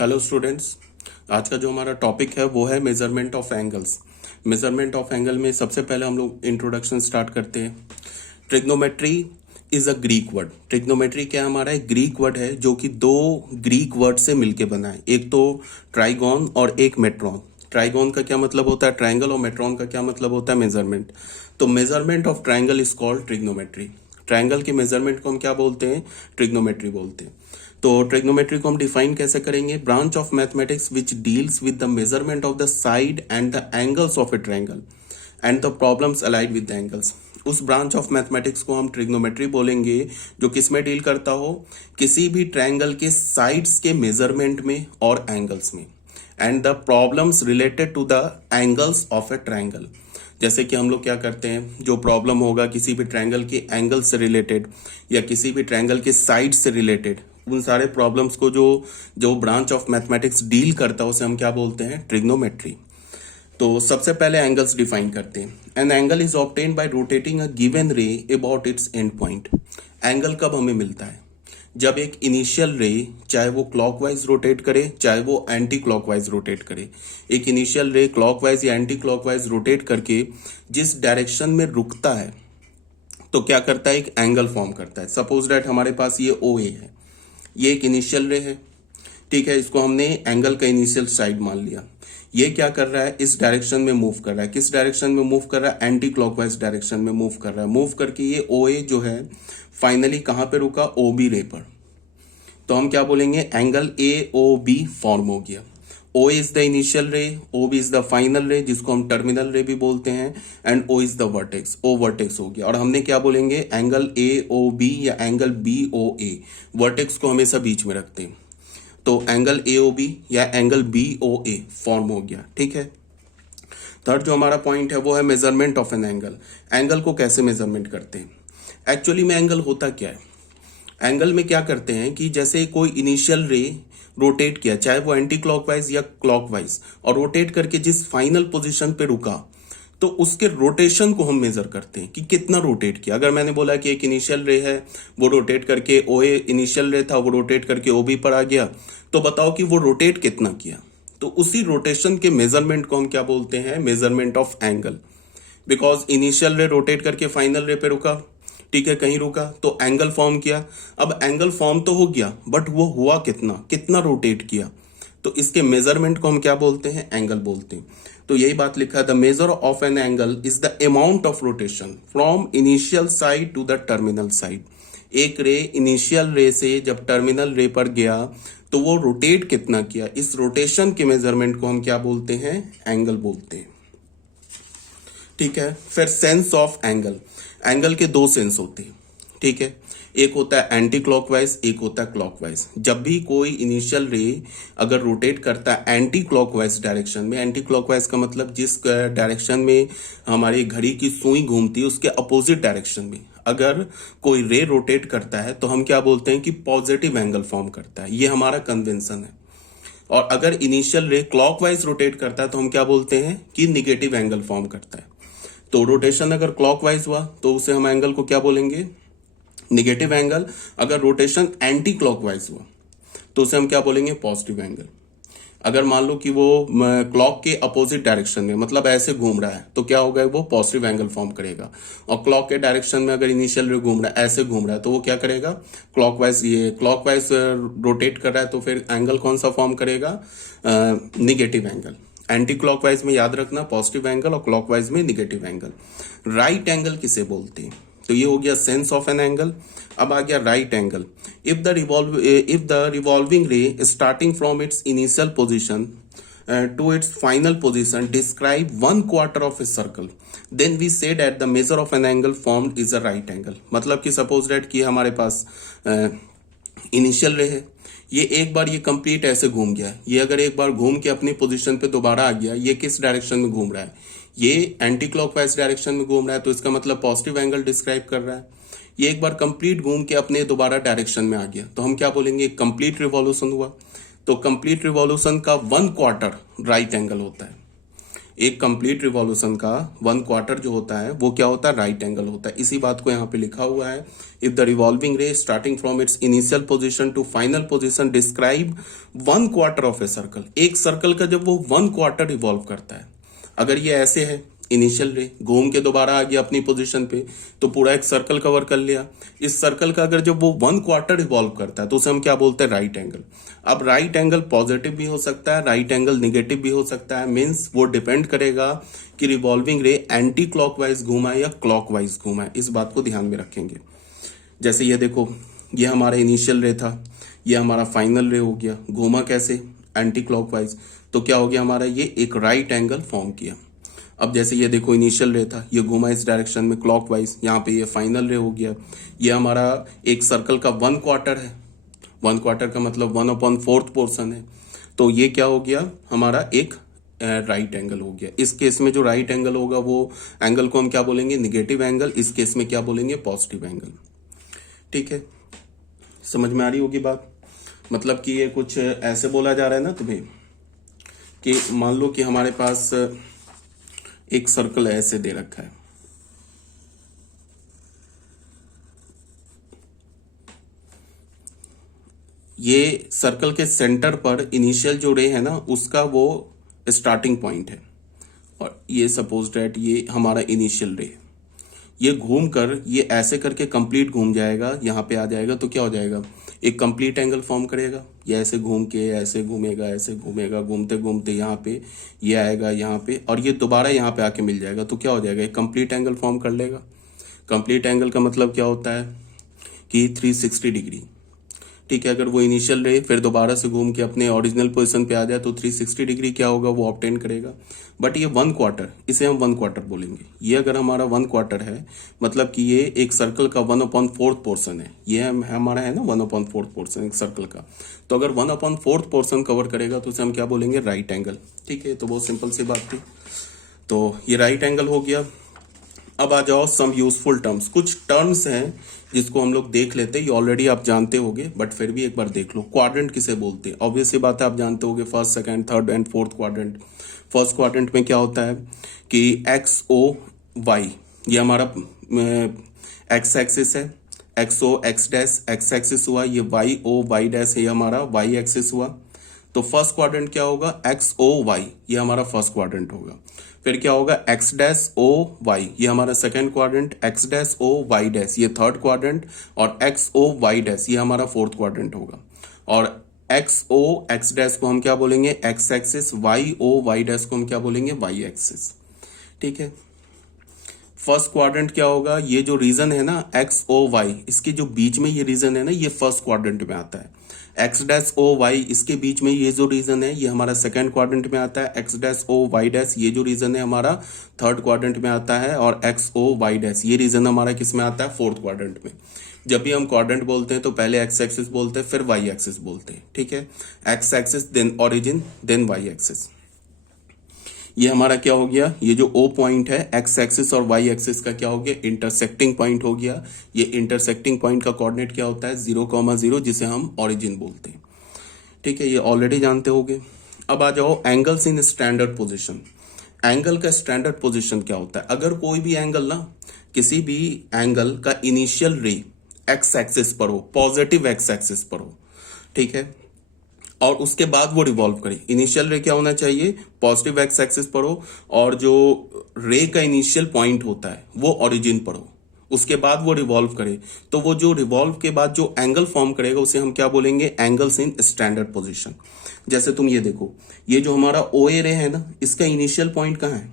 Hello students. आज का जो हमारा टॉपिक है वो है measurement of angles. Measurement of angle में सबसे पहले हम लोग इंट्रोडक्शन स्टार्ट करते हैं। Trigonometry is a Greek word. Trigonometry क्या हमारा एक ग्रीक वर्ड है जो कि दो ग्रीक वर्ड से मिलके बना है, एक तो ट्राइगोन और एक मेट्रॉन। ट्राइगोन का क्या मतलब होता है ट्राइंगल, और मेट्रॉन का क्या मतलब होता है मेजरमेंट। तो measurement of triangle is called trigonometry. Triangle के मेजरमेंट को हम क्या बोलते हैं, ट्रिग्नोमेट्री बोलते हैं। तो ट्रिग्नोमेट्री को हम डिफाइन कैसे करेंगे, branch of mathematics which deals with the measurement of the side and the angles of a triangle and the problems allied with the angles. उस ब्रांच ऑफ मैथमेटिक्स को हम ट्रिग्नोमेट्री बोलेंगे जो किसमें डील करता हो, किसी भी ट्राइंगल के साइड्स के मेजरमेंट में और एंगल्स में, and the problems related to the angles of a triangle. जैसे कि हम लोग क्या करते हैं, जो प्रॉब्लम होगा किसी भी ट्राइंगल के एंगल से रिलेटेड या किसी भी ट्राइंगल के साइड से रिलेटेड, उन सारे प्रॉब्लम्स को जो जो ब्रांच ऑफ मैथमेटिक्स डील करता है उसे हम क्या बोलते हैं, ट्रिग्नोमेट्री। तो सबसे पहले एंगल्स डिफाइन करते हैं। An angle is obtained by rotating a given ray about its end point. Angle कब हमें मिलता है, जब एक इनिशियल रे चाहे वो क्लॉकवाइज रोटेट करे चाहे वो एंटी क्लॉकवाइज रोटेट करे, एक इनिशियल रे क्लॉकवाइज या एंटी क्लॉकवाइज रोटेट करके जिस डायरेक्शन में रुकता है तो क्या करता है, एक एंगल फॉर्म करता है। सपोज दैट हमारे पास ये ओ ए है, ये एक इनिशियल रे है, ठीक है, इसको हमने एंगल का इनिशियल साइड मान लिया। ये क्या कर रहा है, इस डायरेक्शन में मूव कर रहा है। किस डायरेक्शन में मूव कर रहा है, एंटी क्लॉकवाइज डायरेक्शन में मूव कर रहा है। मूव करके ये ओ ए जो है फाइनली कहां पे रुका, ओ बी रे पर। तो हम क्या बोलेंगे, angle A O B form हो गया। O is the initial ray, O B is the final ray जिसको हम टर्मिनल रे भी बोलते हैं, and O is the vertex, O vertex हो गया। और हमने क्या बोलेंगे, एंगल ए ओ बी या angle B O A, vertex को हमेशा बीच में रखते हैं। तो एंगल ए ओ बी या angle B O A form हो गया, ठीक है। थर्ड जो हमारा पॉइंट है वो है measurement of an angle. Angle को कैसे मेजरमेंट करते हैं, एक्चुअली में एंगल होता क्या है। एंगल में क्या करते हैं कि जैसे कोई इनिशियल रे रोटेट किया, चाहे वो एंटी क्लॉकवाइज या क्लॉकवाइज, और रोटेट करके जिस फाइनल पोजीशन पे रुका तो उसके रोटेशन को हम मेजर करते हैं कि कितना रोटेट किया। अगर मैंने बोला कि एक इनिशियल रे है, वो रोटेट करके ओ ए, इनिशियल रे था वो रोटेट करके ओ बी पर आ गया, तो बताओ कि वो रोटेट कितना किया। तो उसी रोटेशन के मेजरमेंट को हम क्या बोलते हैं, measurement of angle. Because initial रे रोटेट करके फाइनल रे पे रुका, ठीक है, कहीं रुका तो एंगल फॉर्म किया। अब एंगल फॉर्म तो हो गया बट वो हुआ कितना, कितना रोटेट किया, तो इसके मेजरमेंट को हम क्या बोलते हैं, एंगल बोलते हैं। तो यही बात लिखा है, the measure of an angle is the amount of rotation from initial side to the terminal side. एक रे इनिशियल रे से जब टर्मिनल रे पर गया तो वो रोटेट कितना किया, इस रोटेशन के मेजरमेंट को हम क्या बोलते हैं, एंगल बोलते हैं, ठीक है। फिर सेंस ऑफ एंगल। एंगल के दो सेंस होते हैं, ठीक है, एक होता है एंटी क्लॉकवाइज, एक होता है क्लॉकवाइज। जब भी कोई इनिशियल रे अगर रोटेट करता है एंटी क्लॉकवाइज डायरेक्शन में, एंटी क्लॉकवाइज का मतलब जिस डायरेक्शन में हमारी घड़ी की सुई घूमती है उसके अपोजिट डायरेक्शन में अगर कोई रे रोटेट करता है तो हम क्या बोलते हैं कि पॉजिटिव एंगल फॉर्म करता है, ये हमारा कन्वेंशन है। और अगर इनिशियल रे क्लॉकवाइज रोटेट करता है तो हम क्या बोलते हैं कि निगेटिव एंगल फॉर्म करता है। तो रोटेशन अगर क्लॉकवाइज हुआ तो उसे हम एंगल को क्या बोलेंगे, निगेटिव एंगल। अगर रोटेशन एंटी क्लॉकवाइज हुआ तो उसे हम क्या बोलेंगे, पॉजिटिव एंगल। अगर मान लो कि वो क्लॉक के अपोजिट डायरेक्शन में, मतलब ऐसे घूम रहा है, तो क्या होगा, वो पॉजिटिव एंगल फॉर्म करेगा। और क्लॉक के डायरेक्शन में अगर इनिशियल रे घूम रहा है, ऐसे घूम रहा है, तो वो क्या करेगा, क्लॉकवाइज, ये क्लॉकवाइज रोटेट कर रहा है, तो फिर एंगल कौन सा फॉर्म करेगा, निगेटिव एंगल। एंटी क्लॉकवाइज में याद रखना पॉजिटिव एंगल और क्लॉकवाइज में निगेटिव एंगल। राइट एंगल किसे बोलते हैं, तो ये हो गया सेंस ऑफ एन एंगल। अब आ गया right angle. If the revolving ray starting from its initial position to its final position describe 1/4 of a circle, then we say that the measure of an angle formed is a right angle. मतलब कि suppose that कि हमारे पास initial रे है, ये एक बार ये complete ऐसे घूम गया, ये अगर एक बार घूम के अपनी पोजीशन पे दोबारा आ गया, ये किस डायरेक्शन में घूम रहा है, ये एंटी क्लॉकवाइज डायरेक्शन में घूम रहा है, तो इसका मतलब पॉजिटिव एंगल डिस्क्राइब कर रहा है। ये एक बार कंप्लीट घूम के अपने दोबारा डायरेक्शन में आ गया तो हम क्या बोलेंगे, कंप्लीट रिवॉल्यूशन हुआ। तो कंप्लीट रिवॉल्यूशन का 1/4 राइट एंगल होता है। एक कंप्लीट रिवॉल्यूशन का 1/4 जो होता है वो क्या होता है, राइट एंगल होता है। इसी बात को यहाँ पे लिखा हुआ है, if the revolving ray starting from its initial position to final position describe 1/4 of a circle. एक सर्कल का जब वो 1/4 रिवॉल्व करता है, अगर ये ऐसे है, इनिशियल रे घूम के दोबारा आ गया अपनी पोजीशन पे, तो पूरा एक सर्कल कवर कर लिया। इस सर्कल का अगर जब वो 1/4 रिवॉल्व करता है तो उसे हम क्या बोलते हैं, राइट एंगल। अब राइट एंगल पॉजिटिव भी हो सकता है, राइट एंगल निगेटिव भी हो सकता है। मीन्स वो डिपेंड करेगा कि रिवॉल्विंग रे एंटी क्लॉकवाइज घूमा है या क्लॉकवाइज घूमा है। इस बात को ध्यान में रखेंगे। जैसे ये देखो, ये हमारा इनिशियल रे था, ये हमारा फाइनल रे हो गया, घूमा कैसे, एंटी क्लॉकवाइज, तो क्या हो गया हमारा, ये एक राइट एंगल फॉर्म किया। अब जैसे ये देखो, इनिशियल रे था, ये घुमा इस डायरेक्शन में क्लॉकवाइज, यहाँ पे ये फाइनल रे हो गया। ये हमारा एक सर्कल का 1/4 है, 1/4 का मतलब 1/4 पोर्शन है, तो ये क्या हो गया हमारा, एक राइट एंगल हो गया। इस केस में जो राइट एंगल होगा वो एंगल को हम क्या बोलेंगे, निगेटिव एंगल। इस केस में क्या बोलेंगे, पॉजिटिव एंगल। ठीक है, समझ में आ रही होगी बात। मतलब कि ये कुछ ऐसे बोला जा रहा है ना तुम्हें, कि मान लो कि हमारे पास एक सर्कल ऐसे दे रखा है, ये सर्कल के सेंटर पर इनिशियल जो रे है ना उसका वो स्टार्टिंग पॉइंट है, और ये सपोज डेट ये हमारा इनिशियल रे, ये घूम कर ये ऐसे करके कंप्लीट घूम जाएगा, यहाँ पे आ जाएगा, तो क्या हो जाएगा, एक कंप्लीट एंगल फॉर्म करेगा। ये ऐसे घूम के ऐसे घूमेगा, ऐसे घूमेगा, घूमते घूमते यहाँ पे ये आएगा यहाँ पे, और ये दोबारा यहाँ पे आके मिल जाएगा, तो क्या हो जाएगा, एक कंप्लीट एंगल फॉर्म कर लेगा। कंप्लीट एंगल का मतलब क्या होता है कि 360 डिग्री। ठीक है, अगर वो इनिशियल रे फिर दोबारा से घूम के अपने ओरिजिनल पोजीशन पे आ जाए तो 360 डिग्री क्या होगा, वो ऑब्टेन करेगा। बट ये 1/4, इसे हम 1/4 बोलेंगे। ये अगर हमारा 1/4 है, मतलब कि ये एक सर्कल का 1/4 पोर्शन है, ये हमारा है ना 1/4 पोर्शन एक सर्कल का, तो अगर 1/4 पोर्शन कवर करेगा तो उसे हम क्या बोलेंगे, राइट एंगल। ठीक है, तो बहुत सिंपल सी बात थी। तो ये राइट एंगल हो गया। अब आ जाओ सम यूजफुल टर्म्स। कुछ टर्म्स हैं जिसको हम लोग देख लेते हैं, ये ऑलरेडी आप जानते होगे बट फिर भी एक बार देख लो। क्वाड्रेंट किसे बोलते हैं, ऑब्वियस बात है आप जानते होगे, first, second, third and fourth quadrant. First quadrant में क्या होता है कि एक्स ओ वाई, ये हमारा एक्स एक्सिस है, x O X dash x axis हुआ, ये वाई ओ वाई डैश है, ये हमारा वाई एक्सिस हुआ। तो फर्स्ट क्वाड्रेंट क्या होगा, एक्स ओ वाई, ये हमारा फर्स्ट क्वाड्रेंट होगा। फिर क्या होगा, एक्स डैश ओ वाई, ये हमारा second quadrant, X dash O Y dash ये थर्ड क्वाड्रेंट, और एक्स ओ वाई डैश ये हमारा फोर्थ क्वाड्रेंट होगा। और एक्स ओ एक्स डैश को हम क्या बोलेंगे, X axis, Y O Y dash को हम क्या बोलेंगे, वाई एक्सिस। ठीक है, फर्स्ट क्वाड्रेंट क्या होगा, ये जो रीजन है ना एक्स ओ वाई, इसके जो बीच में ये रीजन है ना, ये फर्स्ट क्वाड्रेंट में आता है। एक्स डैश ओ वाई, इसके बीच में ये जो रीजन है ये हमारा सेकंड क्वाड्रेंट में आता है। X dash O Y dash ये जो रीजन है हमारा थर्ड क्वाड्रेंट में आता है, और एक्स ओ वाई डैश ये रीजन हमारा किस में आता है, फोर्थ क्वाड्रेंट में। जब भी हम क्वाड्रेंट बोलते हैं तो पहले एक्स एक्सिस बोलते हैं, फिर वाई एक्सिस बोलते हैं। ठीक है, X axis then origin then Y axis. ये हमारा क्या हो गया, ये जो ओ पॉइंट है एक्स एक्सिस और वाई एक्सिस का क्या हो गया, इंटरसेक्टिंग पॉइंट हो गया। ये इंटरसेक्टिंग पॉइंट का कोऑर्डिनेट क्या होता है, 0,0, जिसे हम ओरिजिन बोलते हैं। ठीक है, ये ऑलरेडी जानते होंगे। अब आ जाओ angles in standard position. Angle का स्टैंडर्ड पोजीशन क्या होता है, अगर कोई भी एंगल ना, किसी भी एंगल का इनिशियल रे एक्स एक्सिस पर हो, पॉजिटिव एक्स एक्सिस पर हो, ठीक है, और उसके बाद वो रिवॉल्व करे। इनिशियल रे क्या होना चाहिए, पॉजिटिव एक्स एक्सिस पर हो, और जो रे का इनिशियल पॉइंट होता है वो ओरिजिन पर हो, उसके बाद वो रिवॉल्व करे, तो वो जो रिवॉल्व के बाद जो एंगल फॉर्म करेगा उसे हम क्या बोलेंगे, एंगल्स इन स्टैंडर्ड पोजीशन। जैसे तुम ये देखो, ये जो हमारा ओ ए रे है ना, इसका इनिशियल पॉइंट कहाँ है,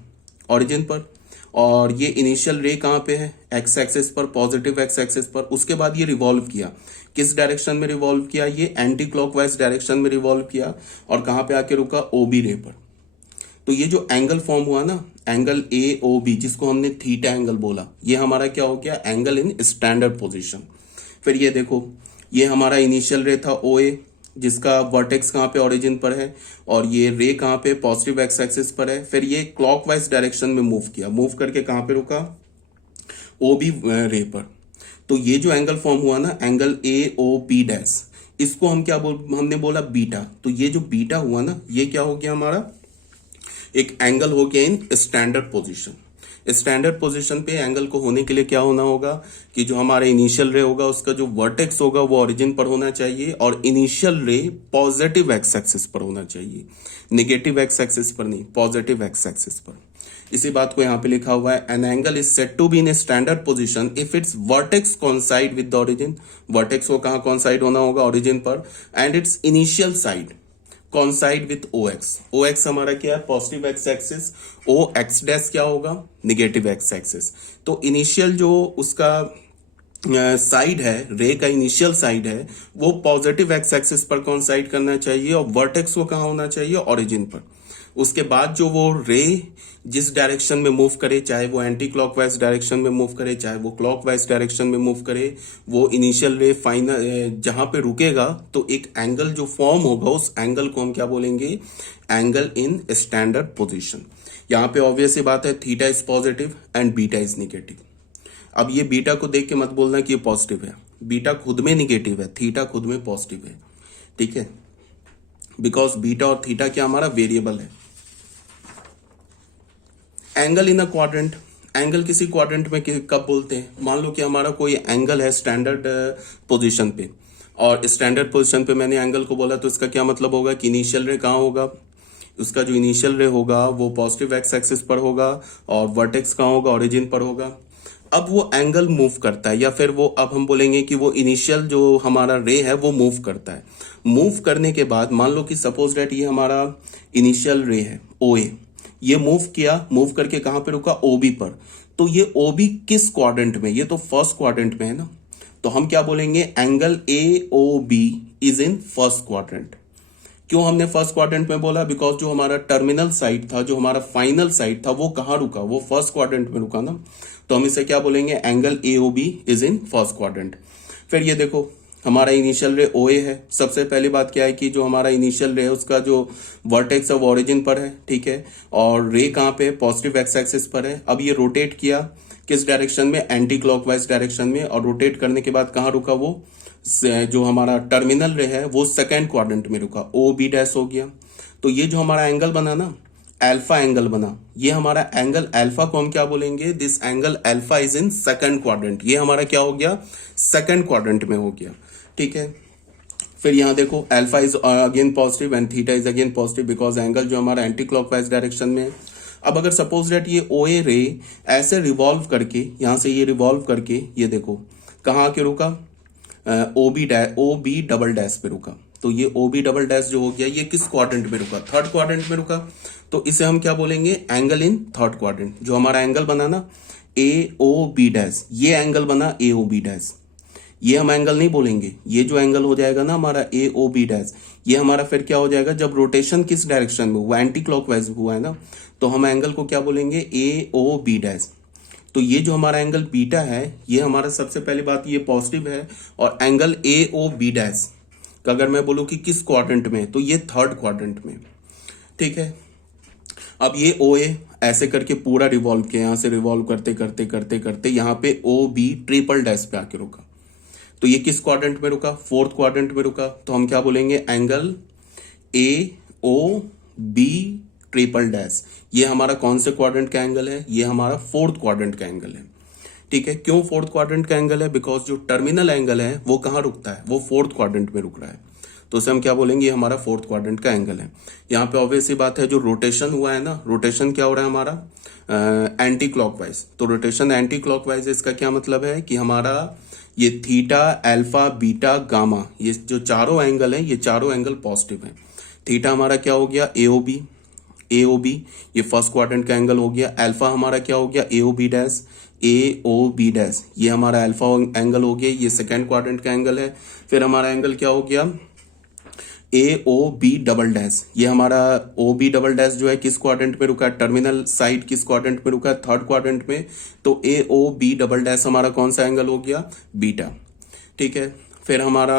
ओरिजिन पर, और ये इनिशियल रे कहाँ पे है, एक्स एक्सिस पर, पॉजिटिव एक्स एक्सिस पर। उसके बाद ये रिवॉल्व किया, किस डायरेक्शन में रिवॉल्व किया, ये एंटी क्लॉकवाइज डायरेक्शन में रिवॉल्व किया, और कहाँ पे आके रुका, ओबी रे पर। तो ये जो एंगल फॉर्म हुआ ना, एंगल ए ओ बी, जिसको हमने थीटा एंगल बोला, ये हमारा क्या हो गया, एंगल इन स्टैंडर्ड पोजीशन। फिर ये देखो, ये हमारा इनिशियल रे था ओ ए, जिसका वर्टेक्स कहाँ पे, ओरिजिन पर है, और ये रे कहाँ पे, पॉजिटिव एक्स एक्सिस पर है। फिर ये क्लॉकवाइज डायरेक्शन में मूव किया, मूव करके कहाँ पे रुका, ओ बी रे पर। तो ये जो एंगल फॉर्म हुआ ना, angle A O B dash, इसको हम क्या हमने बोला बीटा। तो ये जो बीटा हुआ ना, ये क्या हो गया हमारा, एक एंगल हो गया इन स्टैंडर्ड पोजीशन। स्टैंडर्ड पोजीशन पे एंगल को होने के लिए क्या होना होगा कि जो हमारा इनिशियल रे होगा उसका जो वर्टेक्स होगा वो ओरिजिन पर होना चाहिए और इनिशियल रे पॉजिटिव एक्स एक्सिस पर होना चाहिए, नेगेटिव एक्स एक्सिस पर नहीं, पॉजिटिव एक्स एक्सिस पर। इसी बात को यहाँ पे लिखा हुआ है, an angle is said to be in standard position if its vertex coincide with the origin. Vertex को कहाँ कोइंसाइड होना होगा, ओरिजिन पर, and its initial side coincide with O X. O X हमारा क्या है, positive X axis, O X dash क्या होगा, निगेटिव एक्स एक्सिस। तो इनिशियल जो उसका साइड है, रे का इनिशियल साइड है, वो पॉजिटिव एक्स एक्सिस पर कोइंसाइड करना चाहिए और वर्टेक्स को कहाँ होना चाहिए, ओरिजिन पर। उसके बाद जो वो रे जिस डायरेक्शन में मूव करे, चाहे वो एंटी क्लॉकवाइज डायरेक्शन में मूव करे, चाहे वो क्लॉकवाइज डायरेक्शन में मूव करे, वो इनिशियल रे फाइनल जहां पे रुकेगा तो एक एंगल जो फॉर्म होगा उस एंगल को हम क्या बोलेंगे, एंगल इन स्टैंडर्ड पोजीशन। यहाँ पे ऑब्वियस सी बात है, theta is positive and beta is negative. अब ये बीटा को देख के मत बोलना कि ये पॉजिटिव है, बीटा खुद में निगेटिव है, थीटा खुद में पॉजिटिव है, ठीक है, बिकॉज बीटा और थीटा क्या हमारा वेरिएबल है। Angle in a quadrant, angle किसी क्वाड्रेंट में कब बोलते हैं, मान लो कि हमारा कोई एंगल है स्टैंडर्ड पोजीशन पे, और स्टैंडर्ड पोजीशन पे मैंने एंगल को बोला तो इसका क्या मतलब होगा कि इनिशियल रे कहाँ होगा, उसका जो इनिशियल रे होगा वो पॉजिटिव एक्स एक्सिस पर होगा और वर्टेक्स कहाँ होगा, ओरिजिन पर होगा। अब वो एंगल मूव करता है, या फिर वो, अब हम बोलेंगे कि वो इनिशियल जो हमारा रे है वो मूव करता है। मूव करने के बाद मान लो कि सपोज दैट ये हमारा इनिशियल रे है ओ ए, ये मूव किया, मूव करके कहां पे रुका, ओबी पर। तो ये ओबी किस क्वाड्रेंट में, ये तो फर्स्ट क्वाड्रेंट में है ना, तो हम क्या बोलेंगे, angle A O B is in first quadrant. क्यों हमने फर्स्ट क्वाड्रेंट में बोला, बिकॉज जो हमारा टर्मिनल साइड था, जो हमारा फाइनल साइड था, वो कहां रुका, वो फर्स्ट क्वाड्रेंट में रुका ना, तो हम इसे क्या बोलेंगे, angle A O B is in first quadrant. फिर ये देखो हमारा इनिशियल रे ओ ए है, सबसे पहली बात क्या है कि जो हमारा इनिशियल रे है उसका जो वर्टेक्स है वो ओरिजिन पर है, ठीक है, और रे कहाँ पे, पॉजिटिव एक्स एक्सिस पर है। अब ये रोटेट किया किस डायरेक्शन में, एंटी क्लॉकवाइज डायरेक्शन में, और रोटेट करने के बाद कहाँ रुका, वो जो हमारा टर्मिनल रे है वो सेकेंड क्वाड्रेंट में रुका, ओ बी डैश हो गया। तो ये जो हमारा एंगल बना ना, अल्फा एंगल बना, ये हमारा एंगल अल्फा को हम क्या बोलेंगे, this angle alpha is in second quadrant. ये हमारा क्या हो गया, सेकंड क्वाड्रेंट में हो गया, ठीक है। फिर यहां देखो alpha is again positive and theta is again positive, because angle जो हमारा एंटी क्लॉकवाइज डायरेक्शन में है। अब अगर सपोज दैट ये ओ ए रे ऐसे रिवॉल्व करके, यहां से ये रिवॉल्व करके, ये देखो कहाँ आके रुका, ओ बी डबल डैश पे रुका। तो ये ओ बी डबल डैश जो हो गया, ये किस क्वाड्रेंट में रुका, थर्ड क्वाड्रेंट में रुका। तो इसे हम क्या बोलेंगे, एंगल इन थर्ड क्वाड्रेंट। जो हमारा एंगल बना ना ए ओ बी डैश, ये एंगल बना ए ओ बी डैश, ये हम एंगल नहीं बोलेंगे, ये जो एंगल हो जाएगा ना हमारा ए ओ बी डैश, ये हमारा फिर क्या हो जाएगा, जब रोटेशन किस डायरेक्शन में हुआ, एंटी क्लॉकवाइज हुआ है ना, तो हम एंगल को क्या बोलेंगे, ए ओ बी डैश। तो ये जो हमारा एंगल बीटा है, ये हमारा सबसे पहली बात ये पॉजिटिव है, और angle A O B dash अगर मैं बोलूं कि किस क्वाड्रेंट में, तो ये थर्ड क्वाड्रेंट में, ठीक है। अब ये ओ ए ऐसे करके पूरा रिवॉल्व किया, यहां से रिवॉल्व करते करते करते करते यहाँ पे ओ बी ट्रिपल डैश पे आके रुका। तो ये किस क्वाड्रेंट में रुका, फोर्थ क्वाड्रेंट में रुका। तो हम क्या बोलेंगे, angle A O B triple dash, ये हमारा कौन से क्वाड्रेंट का एंगल है, ये हमारा फोर्थ क्वाड्रेंट का एंगल है, ठीक है। क्यों फोर्थ क्वाड्रेंट का एंगल है, बिकॉज जो टर्मिनल एंगल है वो कहाँ रुकता है, वो फोर्थ क्वाड्रेंट में रुक रहा है। तो उसे हम क्या बोलेंगे, ये हमारा फोर्थ क्वाड्रेंट का एंगल है। यहाँ पे ऑब्वियस सी बात है, जो रोटेशन हुआ है ना, रोटेशन क्या हो रहा है हमारा, एंटी क्लॉकवाइज। तो रोटेशन एंटी क्लॉकवाइज, इसका क्या मतलब है कि हमारा ये थीटा अल्फा बीटा गामा, ये जो चारों एंगल है, ये चारों एंगल पॉजिटिव है। थीटा हमारा क्या हो गया, ए ओ बी, ये फर्स्ट क्वाड्रेंट का एंगल हो गया। अल्फा हमारा क्या हो गया, ए ओ बी डैश, ये हमारा अल्फा एंगल हो गया, ये सेकेंड क्वाड्रेंट का एंगल है। फिर हमारा एंगल क्या हो गया, ए ओ बी डबल डैश, ये हमारा ओ बी डबल डैश जो है किस क्वाड्रेंट में रुका है, टर्मिनल साइड किस क्वाड्रेंट में रुका है, थर्ड क्वाड्रेंट में। तो ए ओ बी डबल डैश हमारा कौन सा एंगल हो गया, बीटा, ठीक है। फिर हमारा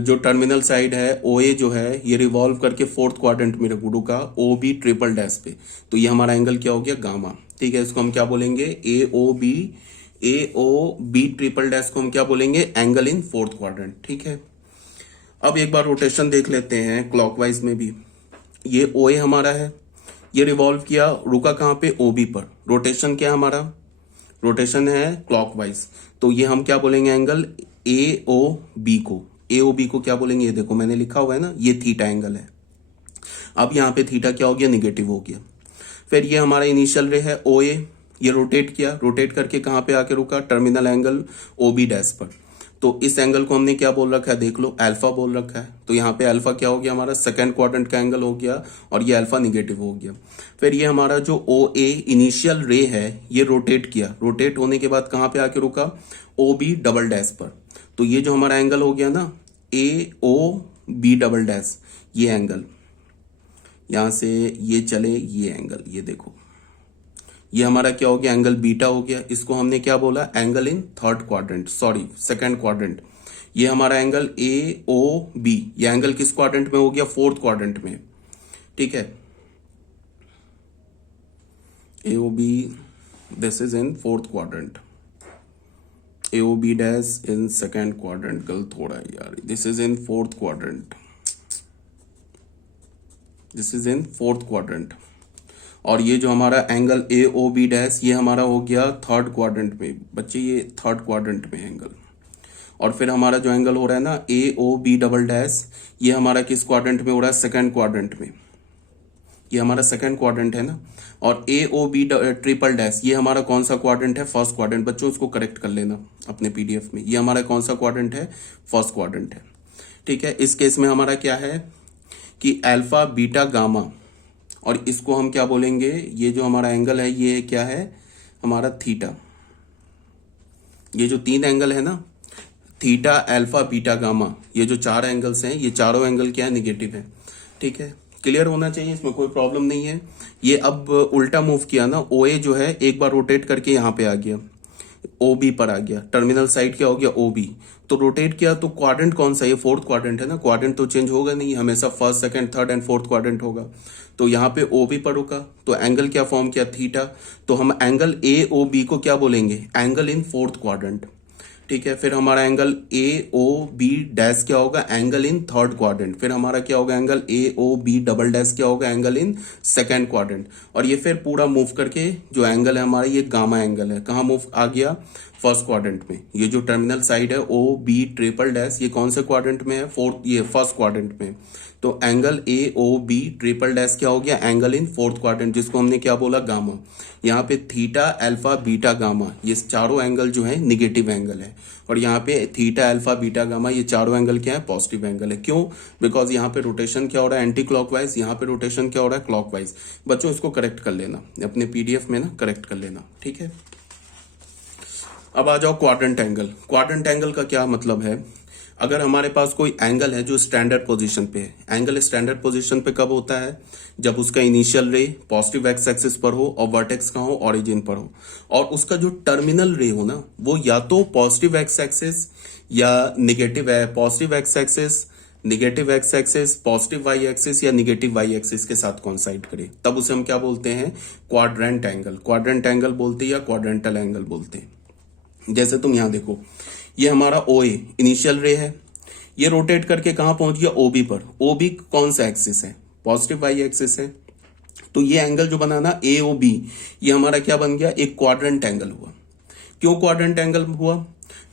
जो टर्मिनल साइड है ओ ए जो है, ये रिवॉल्व करके फोर्थ क्वाड्रेंट में रुका ओ बी ट्रिपल डैश पे। तो ये हमारा एंगल क्या हो गया, गामा, ठीक है। इसको हम क्या बोलेंगे, ए ओ बी ट्रिपल डैश को हम क्या बोलेंगे, एंगल इन फोर्थ क्वाड्रेंट, ठीक है। अब एक बार रोटेशन देख लेते हैं क्लॉकवाइज में भी। ये ओ ए हमारा है, ये रिवॉल्व किया, रुका कहाँ पे, ओबी पर। रोटेशन क्या है हमारा, रोटेशन है क्लॉकवाइज, तो ये हम क्या बोलेंगे, एंगल ए ओ बी को, ए ओ बी को क्या बोलेंगे, ये देखो मैंने लिखा हुआ है ना, ये थीटा एंगल है। अब यहाँ पे थीटा क्या हो गया, निगेटिव हो गया। फिर ये हमारा इनिशियल रे है ओ ए, ये रोटेट किया, रोटेट करके कहाँ पे आके रुका, terminal angle O B dash पर। तो इस एंगल को हमने क्या बोल रखा है, देख लो अल्फा बोल रखा है। तो यहाँ पे अल्फा क्या हो गया, हमारा सेकंड क्वाड्रेंट का एंगल हो गया, और ये अल्फा निगेटिव हो गया। फिर ये हमारा जो ओ ए इनिशियल रे है, ये रोटेट किया, रोटेट होने के बाद कहाँ पे आके रुका, ओ बी डबल डैश पर। तो ये जो हमारा एंगल हो गया ना, ए ओ बी डबल डैश, ये एंगल यहां से ये चले, ये एंगल, ये देखो, ये हमारा क्या हो गया, एंगल बीटा हो गया। इसको हमने क्या बोला, angle in third quadrant, sorry second quadrant. ये हमारा एंगल ए ओ बी, ये एंगल किस क्वाड्रेंट में हो गया, फोर्थ क्वाड्रेंट में। ठीक है, A O B, this is in fourth quadrant, A O B dash in second quadrant, गलत हो रहा है यार, this is in fourth quadrant, this is in fourth quadrant. और ये जो हमारा angle A O B dash, ये हमारा हो गया थर्ड क्वाड्रेंट में बच्चे, ये थर्ड क्वाड्रेंट में एंगल। और फिर हमारा जो एंगल हो रहा है ना, ए ओ बी डबल डैश, ये हमारा किस क्वाड्रेंट में हो रहा है, सेकंड क्वाड्रेंट में। ये हमारा सेकंड क्वाड्रेंट है ना। और ए ओ बी ट्रिपल डैश, ये हमारा कौन सा क्वाड्रेंट है, फर्स्ट क्वाड्रेंट। बच्चों इसको करेक्ट कर लेना अपने पीडीएफ में, ये हमारा कौन सा क्वाड्रेंट है, फर्स्ट क्वाड्रेंट है। ठीक है, इस केस में हमारा क्या है कि अल्फा बीटा गामा, और इसको हम क्या बोलेंगे, ये जो हमारा एंगल है ये क्या है, हमारा थीटा। ये जो तीन एंगल है ना, थीटा अल्फा बीटा गामा, ये जो चार एंगल्स हैं, ये चारों एंगल क्या है, निगेटिव है। ठीक है, क्लियर होना चाहिए, इसमें कोई प्रॉब्लम नहीं है। ये अब उल्टा मूव किया ना, ओ ए जो है एक बार रोटेट करके यहाँ पे आ गया, ओ बी पर आ गया, टर्मिनल साइड क्या हो गया, ओ बी। तो रोटेट किया तो क्वाड्रेंट कौन सा, ये फोर्थ क्वाड्रेंट है ना, क्वाड्रेंट तो चेंज होगा नहीं, हमेशा first second third and fourth quadrant होगा। तो यहाँ पे ओ बी पर रुका, तो एंगल क्या फॉर्म किया, थीटा। तो हम एंगल ए ओ बी को क्या बोलेंगे, एंगल इन फोर्थ क्वाड्रेंट। ठीक है, फिर हमारा angle A O B dash क्या होगा, एंगल इन थर्ड क्वाड्रेंट। फिर हमारा क्या होगा, angle A O B double dash क्या होगा, एंगल इन सेकंड क्वाड्रेंट। और ये फिर पूरा मूव करके जो एंगल है हमारा, ये गामा एंगल है, कहाँ मूव आ गया, फर्स्ट क्वाड्रेंट में। ये जो टर्मिनल साइड है ओ बी ट्रिपल डैश, ये कौन से क्वाड्रेंट में है, फोर्थ, ये फर्स्ट क्वाड्रेंट में। तो angle A O B triple dash क्या हो गया, एंगल इन फोर्थ क्वाड्रेंट, जिसको हमने क्या बोला, गामा। यहाँ पे थीटा अल्फा बीटा गामा, ये चारों एंगल जो है निगेटिव एंगल है। और यहाँ पे थीटा अल्फा बीटा गामा, ये चारों एंगल क्या है, पॉजिटिव एंगल है। क्यों, बिकॉज यहाँ पे रोटेशन क्या हो रहा है, एंटी क्लॉकवाइज, यहाँ पे रोटेशन क्या हो रहा है, क्लॉकवाइज। बच्चों इसको करेक्ट कर लेना अपने पीडीएफ में ना, करेक्ट कर लेना। ठीक है, अब आ जाओ क्वाड्रेंट एंगल। क्वाड्रेंट एंगल का क्या मतलब है, अगर हमारे पास कोई एंगल है जो स्टैंडर्ड पोजीशन पे है। एंगल स्टैंडर्ड पोजीशन पे कब होता है, जब उसका इनिशियल रे पॉजिटिव एक्स एक्सिस पर हो और वर्टेक्स का हो, ओरिजिन पर हो, और उसका जो टर्मिनल रे हो ना, वो या तो पॉजिटिव एक्स एक्सिस या निगेटिव है, positive X axis, negative X axis, positive Y axis या निगेटिव वाई एक्सिस के साथ कॉन्साइड करे, तब उसे हम क्या बोलते हैं, क्वाड्रेंट एंगल। क्वाड्रेंट एंगल बोलते हैं या क्वाड्रेंटल एंगल बोलते हैं। जैसे तुम यहां देखो, ये हमारा ओ ए इनिशियल रे है, ये रोटेट करके कहां पहुंच गया, ओ बी पर। ओ बी कौन सा एक्सिस है, पॉजिटिव वाई एक्सिस है। तो ये एंगल जो बना ना ए ओ बी, ये हमारा क्या बन गया, एक क्वाड्रेंट एंगल हुआ। क्यों क्वाड्रेंट एंगल हुआ,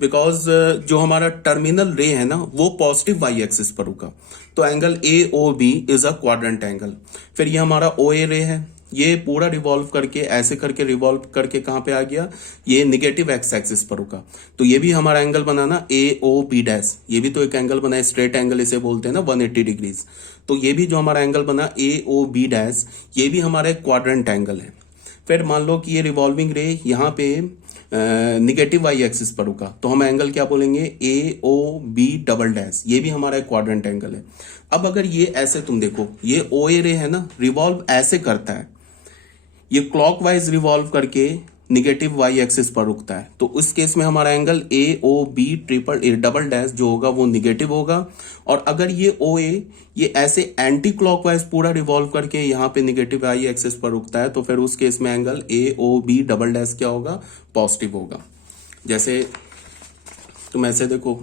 बिकॉज जो हमारा टर्मिनल रे है ना, वो पॉजिटिव वाई एक्सिस पर रुका। तो angle A O B is a quadrant angle. फिर ये हमारा ओ ए रे है, ये पूरा रिवॉल्व करके ऐसे करके रिवॉल्व करके कहां पे आ गया, ये निगेटिव एक्स एक्सिस पर रुका। तो ये भी हमारा एंगल बना ना ए ओ बी डैश, ये भी तो एक एंगल बना है, स्ट्रेट एंगल इसे बोलते हैं ना, 180 डिग्रीज। तो ये भी जो हमारा एंगल बना ए ओ बी डैश, ये भी हमारा एक क्वाड्रेंट एंगल है। फिर मान लो कि ये रिवॉल्विंग रे यहाँ पे निगेटिव वाई एक्सिस पर रुका, तो हम एंगल क्या बोलेंगे, ए ओ बी डबल डैश, ये भी हमारा एक क्वाड्रेंट एंगल है। अब अगर ये ऐसे तुम देखो, ये ओ ए रे है ना, रिवॉल्व ऐसे करता है, ये क्लॉकवाइज रिवॉल्व करके निगेटिव वाई एक्सिस पर रुकता है। तो उस केस में हमारा angle A O B triple double dash जो होगा वो निगेटिव होगा। और अगर ये ओ ए ये ऐसे एंटी क्लॉकवाइज पूरा रिवॉल्व करके यहाँ पे निगेटिव वाई एक्सिस पर रुकता है, तो फिर उस केस में angle A O B double dash क्या होगा, पॉजिटिव होगा। जैसे तुम ऐसे देखो,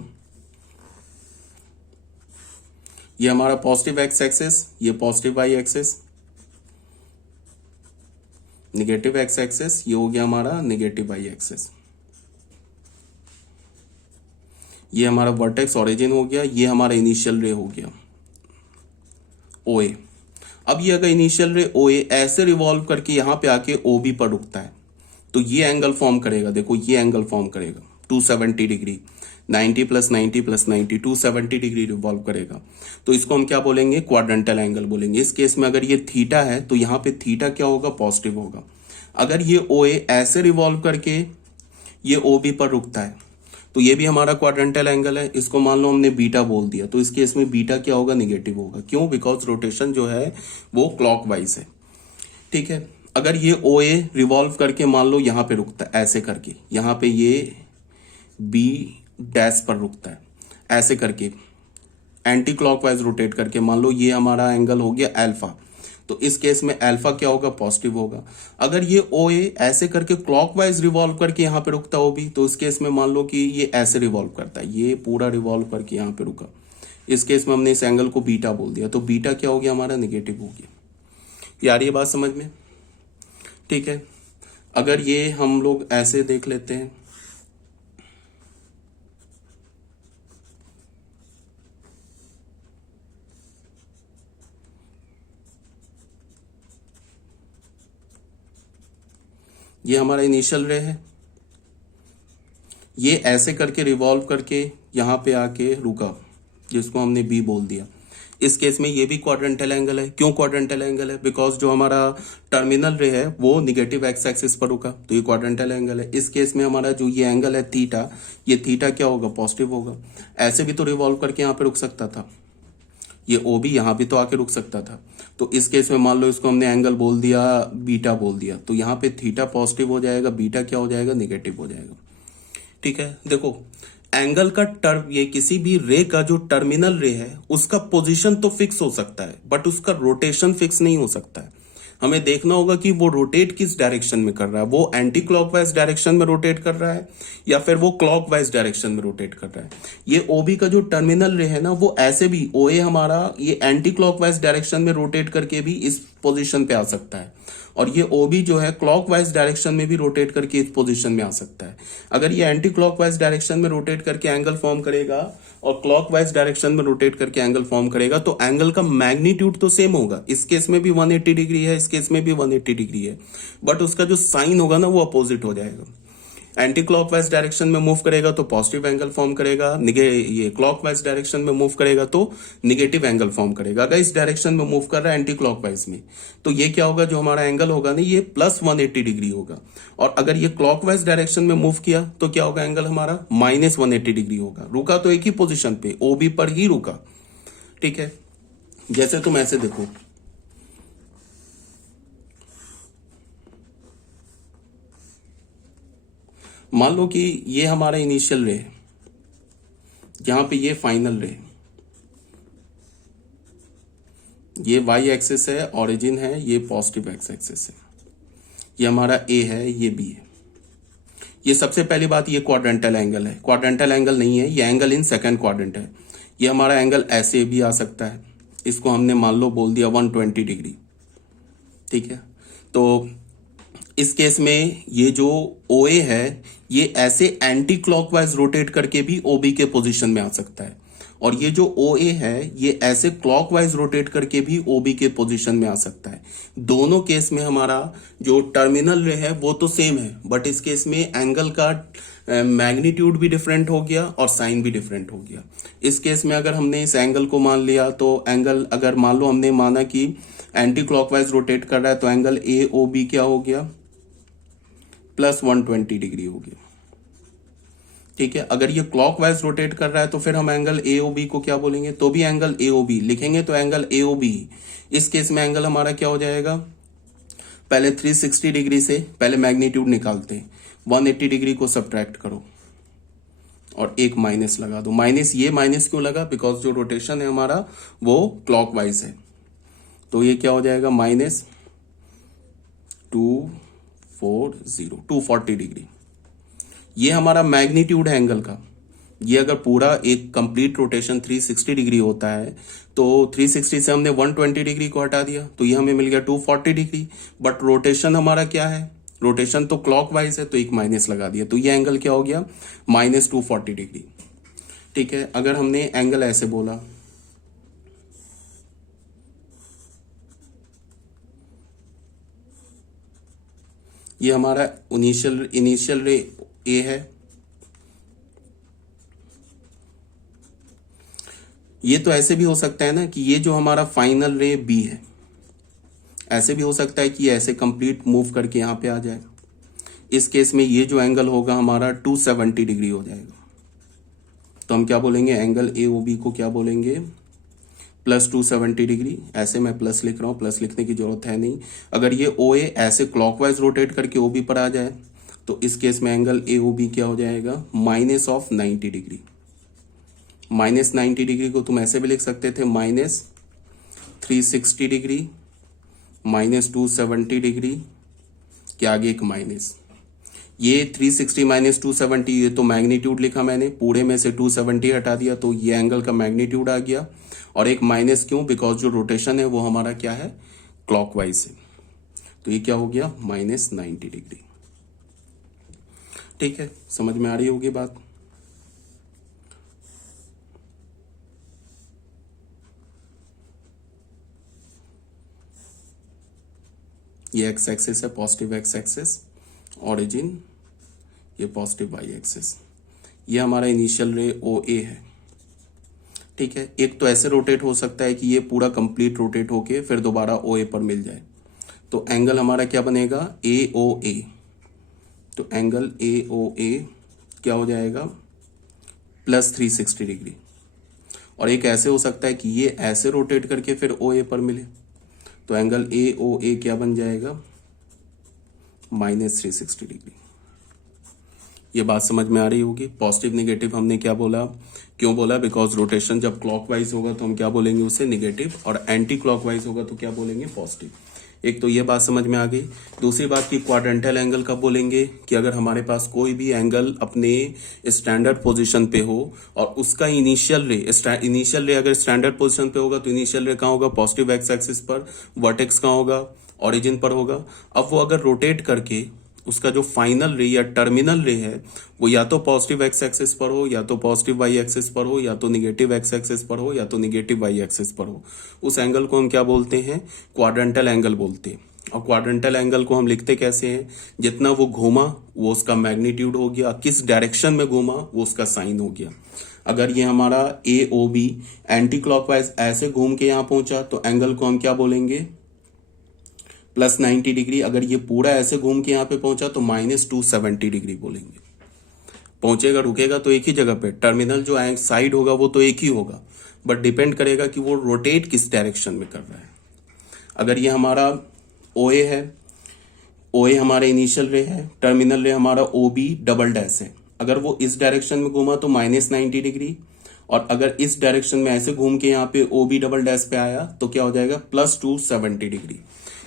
ये हमारा पॉजिटिव एक्स एक्सिस, ये positive Y axis, negative X axis, ये हो गया हमारा नेगेटिव वाई एक्सेस। ये हमारा वर्टेक्स ओरिजिन हो गया, ये हमारा इनिशियल रे हो गया ओ ए। अब ये अगर इनिशियल रे ओ ए ऐसे रिवॉल्व करके यहां पे आके ओ बी पर रुकता है तो ये एंगल फॉर्म करेगा, देखो ये एंगल फॉर्म करेगा 270 degree, 90 plus 90 plus 90, 270 degree revolve करेगा। तो इसको हम क्या बोलेंगे, क्वाड्रेंटल एंगल बोलेंगे। इस केस में अगर ये थीटा है तो यहाँ पे थीटा क्या होगा, पॉजिटिव होगा। अगर ये ओ ए ऐसे रिवॉल्व करके ये ओ बी पर रुकता है तो ये भी हमारा क्वाड्रेंटल एंगल है। इसको मान लो हमने बीटा बोल दिया तो इस केस में बीटा क्या होगा, निगेटिव होगा। क्यों, बिकॉज रोटेशन जो है वो क्लॉकवाइज है। ठीक है, अगर ये ओ ए रिवॉल्व करके मान लो यहां पे रुकता है ऐसे करके, यहां पे ये बी डैश पर रुकता है ऐसे करके, एंटी क्लॉकवाइज रोटेट करके, मान लो ये हमारा एंगल हो गया अल्फा, तो इस केस में अल्फा क्या होगा, पॉजिटिव होगा। अगर ये ओ ए ऐसे करके क्लॉकवाइज रिवॉल्व करके यहां पे रुकता हो भी, तो इस केस में मान लो कि ये ऐसे रिवॉल्व करता है, ये पूरा रिवॉल्व करके यहां पे रुका, इस केस में हमने इस एंगल को बीटा बोल दिया, तो बीटा क्या हो गया हमारा, निगेटिव हो गया। यार ये बात समझ में, ठीक है। अगर ये हम लोग ऐसे देख लेते हैं, ये हमारा इनिशियल रे है, ये ऐसे करके रिवॉल्व करके यहां पे आके रुका, जिसको हमने बी बोल दिया। इस केस में ये भी क्वाड्रेंटल एंगल है। क्यों क्वाड्रेंटल एंगल है, बिकॉज जो हमारा टर्मिनल रे है वो निगेटिव एक्स एक्सिस पर रुका, तो ये क्वाड्रेंटल एंगल है। इस केस में हमारा जो ये एंगल है थीटा, ये थीटा क्या होगा, पॉजिटिव होगा। ऐसे भी तो रिवॉल्व करके यहाँ पे रुक सकता था, ये ओ भी यहाँ भी तो आके रुक सकता था। तो इस केस में मान लो इसको हमने एंगल बोल दिया, बीटा बोल दिया, तो यहाँ पे थीटा पॉजिटिव हो जाएगा, बीटा क्या हो जाएगा, निगेटिव हो जाएगा। ठीक है, देखो एंगल का टर्म, ये किसी भी रे का जो टर्मिनल रे है उसका पोजीशन तो फिक्स हो सकता है बट उसका रोटेशन फिक्स नहीं हो सकता है। हमें देखना होगा कि वो रोटेट किस डायरेक्शन में कर रहा है, वो एंटी क्लॉकवाइज डायरेक्शन में रोटेट कर रहा है या फिर वो क्लॉकवाइज डायरेक्शन में रोटेट कर रहा है। ये ओबी का जो टर्मिनल रे है ना, वो ऐसे भी ओ ए हमारा ये एंटी क्लॉकवाइज डायरेक्शन में रोटेट करके भी इस पोजीशन पे आ सकता है, और ये ओबी जो है क्लॉकवाइज डायरेक्शन में भी रोटेट करके इस पोजीशन में आ सकता है। अगर ये एंटी क्लॉकवाइज डायरेक्शन में रोटेट करके एंगल फॉर्म करेगा और क्लॉकवाइज डायरेक्शन में रोटेट करके एंगल फॉर्म करेगा तो एंगल का मैग्नीट्यूड तो सेम होगा। इस केस में भी 180 डिग्री है, इस केस में भी 180 डिग्री है, बट उसका जो साइन होगा ना वो अपोजिट हो जाएगा। एंटी क्लॉकवाइज डायरेक्शन में मूव करेगा तो पॉजिटिव एंगल फॉर्म करेगा, ये क्लॉकवाइज डायरेक्शन में मूव करेगा तो निगेटिव एंगल फॉर्म करेगा। अगर इस डायरेक्शन में मूव कर रहा है एंटी क्लॉकवाइज में, तो ये क्या होगा, जो हमारा एंगल होगा ना ये प्लस 180 डिग्री होगा। और अगर ये क्लॉकवाइज डायरेक्शन में मूव किया तो क्या होगा, एंगल हमारा माइनस 180 डिग्री होगा। रुका तो एक ही पोजिशन पे, ओबी पर ही रुका। ठीक है, जैसे तुम ऐसे देखो, मान लो कि ये हमारा इनिशियल रे है, यहां पे ये फाइनल रे, ये वाई एक्सिस है, ओरिजिन है, ये पॉजिटिव एक्स एक्सिस है, ये हमारा ए है, ये बी है। ये सबसे पहली बात, ये क्वाड्रेंटल एंगल है, क्वाड्रेंटल एंगल नहीं है, ये एंगल इन सेकंड क्वाड्रेंट है। ये हमारा एंगल ऐसे भी आ सकता है, इसको हमने मान लो बोल दिया 120 डिग्री। ठीक है, तो इस केस में ये जो ओ ए है ये ऐसे एंटी क्लॉकवाइज रोटेट करके भी ओबी के पोजीशन में आ सकता है, और ये जो ओ ए है ये ऐसे क्लॉकवाइज रोटेट करके भी ओबी के पोजीशन में आ सकता है। दोनों केस में हमारा जो टर्मिनल रे है वो तो सेम है, बट इस केस में एंगल का मैग्नीट्यूड भी डिफरेंट हो गया और साइन भी डिफरेंट हो गया। इस केस में अगर हमने इस एंगल को मान लिया तो एंगल, अगर मान लो हमने माना कि एंटी क्लॉकवाइज रोटेट कर रहा है तो एंगल ए ओ बी क्या हो गया, प्लस 120 डिग्री हो गया। ठीक है, अगर ये क्लॉकवाइज रोटेट कर रहा है तो फिर हम एंगल ए ओ बी को क्या बोलेंगे, तो भी एंगल ए ओ बी लिखेंगे, तो एंगल ए ओ बी। इस केस में एंगल हमारा क्या हो जाएगा, पहले 360 डिग्री से पहले मैग्नीट्यूड निकालते हैं, 180 डिग्री को सब्ट्रैक्ट करो और एक माइनस लगा दो। माइनस, ये माइनस क्यों लगा, बिकॉज जो रोटेशन है हमारा वो क्लॉकवाइज है, तो ये क्या हो जाएगा, माइनस 240 डिग्री। ये हमारा मैग्नीट्यूड है एंगल का, ये अगर पूरा एक कंप्लीट रोटेशन 360 डिग्री होता है तो 360 से हमने 120 डिग्री को हटा दिया तो ये हमें मिल गया 240 डिग्री। बट रोटेशन हमारा क्या है, रोटेशन तो क्लॉकवाइज है तो एक माइनस लगा दिया तो ये एंगल क्या हो गया -240 डिग्री। ठीक है, अगर हमने एंगल ऐसे बोला, ये हमारा इनिशियल रे ए है, ये तो ऐसे भी हो सकता है ना कि ये जो हमारा फाइनल रे बी है, ऐसे भी हो सकता है कि ये ऐसे कंप्लीट मूव करके यहां पे आ जाए। इस केस में ये जो एंगल होगा हमारा 270 डिग्री हो जाएगा। तो हम क्या बोलेंगे, एंगल ए ओ बी को क्या बोलेंगे, +270 डिग्री। ऐसे मैं प्लस लिख रहा हूं, प्लस लिखने की जरूरत है नहीं। अगर ये ओ ए ऐसे क्लॉकवाइज रोटेट करके ओ बी पर आ जाए तो इस केस में एंगल ए ओ बी क्या हो जाएगा, -90 डिग्री। -90 डिग्री को तुम ऐसे भी लिख सकते थे, -360 डिग्री, -270 डिग्री के आगे एक माइनस। ये 360 -270 ये तो मैग्नीट्यूड लिखा मैंने, पूरे में से 270 हटा दिया तो ये एंगल का मैग्नीट्यूड आ गया। और एक माइनस क्यों, बिकॉज जो रोटेशन है वो हमारा क्या है, क्लॉकवाइज है। तो ये क्या हो गया, -90 डिग्री। ठीक है, समझ में आ रही होगी बात। ये एक्स एक्सिस है, पॉजिटिव एक्स एक्सिस ऑरिजिन, ये पॉजिटिव वाई एक्सिस। ये हमारा इनिशियल रे ओ ए है। ठीक है, एक तो ऐसे रोटेट हो सकता है कि ये पूरा कंप्लीट रोटेट होके फिर दोबारा ओ ए पर मिल जाए। तो एंगल हमारा क्या बनेगा, ए ओ ए। तो एंगल ए ओ ए क्या हो जाएगा, +360 डिग्री। और एक ऐसे हो सकता है कि ये ऐसे रोटेट करके फिर ओ ए पर मिले तो एंगल ए ओ ए क्या बन जाएगा, -360 डिग्री। ये बात समझ में आ रही होगी। पॉजिटिव निगेटिव हमने क्या बोला, क्यों बोला, बिकॉज रोटेशन जब क्लॉकवाइज होगा तो हम क्या बोलेंगे उसे निगेटिव, और एंटी क्लॉकवाइज होगा तो क्या बोलेंगे, पॉजिटिव। एक तो ये बात समझ में आ गई। दूसरी बात की क्वाड्रेंटल एंगल कब बोलेंगे, कि अगर हमारे पास कोई भी एंगल अपने स्टैंडर्ड पोजीशन पे हो और उसका इनिशियल रे अगर स्टैंडर्ड पोजीशन पे होगा तो इनिशियल रे कहाँ होगा, पॉजिटिव एक्स एक्सिस पर, वर्टेक्स कहाँ होगा, ऑरिजिन पर होगा। अब वो अगर रोटेट करके उसका जो फाइनल रे या टर्मिनल रे है वो या तो पॉजिटिव एक्स एक्सिस पर हो, या तो पॉजिटिव वाई एक्सिस पर हो, या तो निगेटिव एक्स एक्सिस पर हो, या तो निगेटिव वाई एक्सिस पर हो, उस एंगल को हम क्या बोलते हैं, क्वाड्रेंटल एंगल बोलते हैं। और क्वाड्रेंटल एंगल को हम लिखते कैसे हैं, जितना वो घूमा वो उसका मैग्नीट्यूड हो गया, किस डायरेक्शन में घूमा वो उसका साइन हो गया। अगर ये हमारा ए ओ बी एंटी क्लॉकवाइज ऐसे घूम के यहाँ पहुंचा तो एंगल को हम क्या बोलेंगे, +90 डिग्री। अगर ये पूरा ऐसे घूम के यहाँ पे पहुंचा तो -270 डिग्री बोलेंगे। पहुंचेगा रुकेगा तो एक ही जगह पे, टर्मिनल जो साइड होगा वो तो एक ही होगा, बट डिपेंड करेगा कि वो रोटेट किस डायरेक्शन में कर रहा है। अगर ये हमारा ओ ए है, ओ ए हमारा इनिशियल रे है, टर्मिनल रे हमारा ओ बी डबल डैश है। अगर वो इस डायरेक्शन में घूमा तो -90 डिग्री, और अगर इस डायरेक्शन में ऐसे घूम के यहाँ पे ओ बी डबल डैश पे आया तो क्या हो जाएगा, +270 डिग्री।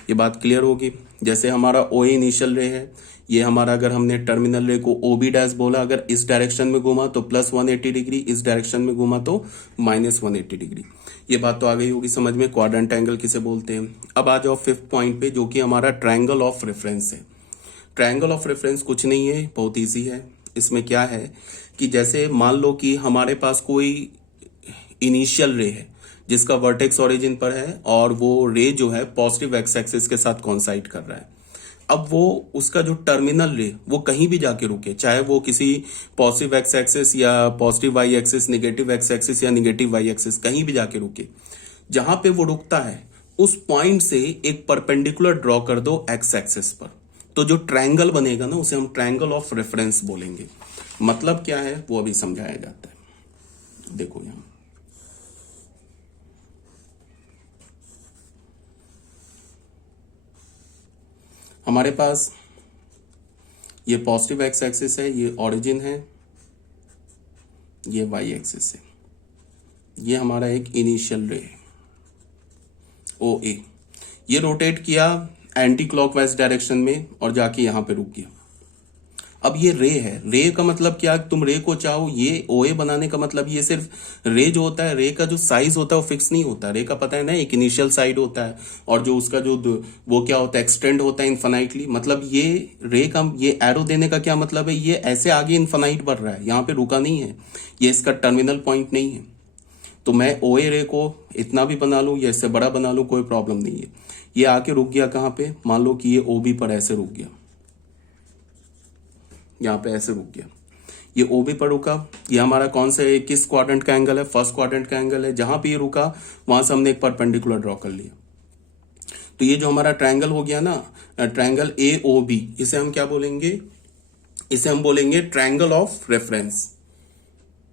ये बात क्लियर होगी। जैसे हमारा ओ ए इनिशियल रे है, ये हमारा अगर हमने टर्मिनल रे को ओ बी डैश बोला, अगर इस डायरेक्शन में घूमा तो +180 डिग्री, इस डायरेक्शन में घूमा तो -180 डिग्री। ये बात तो आ गई होगी समझ में, क्वाड्रेंट एंगल किसे बोलते हैं। अब आ जाओ फिफ्थ पॉइंट पे, जो कि हमारा ट्रायंगल ऑफ रेफरेंस है। ट्रायंगल ऑफ रेफरेंस कुछ नहीं है, बहुत ईजी है। इसमें क्या है कि जैसे मान लो कि हमारे पास कोई इनिशियल रे है जिसका वर्टेक्स ओरिजिन पर है और वो रे जो है पॉजिटिव एक्स एक्सिस के साथ कॉन्साइड कर रहा है। अब वो उसका जो टर्मिनल रे वो कहीं भी जाके रुके, चाहे वो किसी पॉजिटिव एक्स एक्सिस या positive Y axis, negative X axis या निगेटिव वाई एक्सिस, कहीं भी जाके रुके, जहां पे वो रुकता है उस पॉइंट से एक परपेंडिकुलर ड्रॉ कर दो एक्स एक्सिस पर, तो जो ट्रायंगल बनेगा ना उसे हम ट्रायंगल ऑफ रेफरेंस बोलेंगे। मतलब क्या है वो अभी समझाया जाता है। देखो यहां हमारे पास ये पॉजिटिव एक्स एक्सिस है, ये ओरिजिन है, ये वाई एक्सिस है, ये हमारा एक इनिशियल रे है ओ ए। ये रोटेट किया एंटी क्लॉकवाइज डायरेक्शन में और जाके यहां पे रुक गया। अब ये रे है, रे का मतलब क्या, तुम रे को चाहो, ये ओए बनाने का मतलब ये सिर्फ रे जो होता है, रे का जो साइज होता है वो फिक्स नहीं होता। रे का पता है ना, एक इनिशियल साइड होता है और जो उसका जो वो क्या होता है, एक्सटेंड होता है इन्फानाइटली। मतलब ये रे का ये एरो देने का क्या मतलब है, ये ऐसे आगे इन्फानाइट बढ़ रहा है, यहाँ पे रुका नहीं है, ये इसका टर्मिनल पॉइंट नहीं है। तो मैं ओए रे को इतना भी बना लूं या इससे बड़ा बना लूं, कोई प्रॉब्लम नहीं है। ये आके रुक गया कहाँ पे, मान लो कि ये ओबी पर ऐसे रुक गया, यहाँ पे ऐसे रुक गया, ये ओबी पर रुका। ये हमारा कौन सा है, किस क्वाड्रेंट का एंगल है, फर्स्ट क्वाड्रेंट का एंगल है। जहां पे ये रुका वहां से हमने एक परपेंडिकुलर ड्रॉ कर लिया। तो ये जो हमारा ट्रायंगल हो गया ना, ट्रायंगल ए ओ बी, इसे हम क्या बोलेंगे, इसे हम बोलेंगे ट्रायंगल ऑफ रेफरेंस।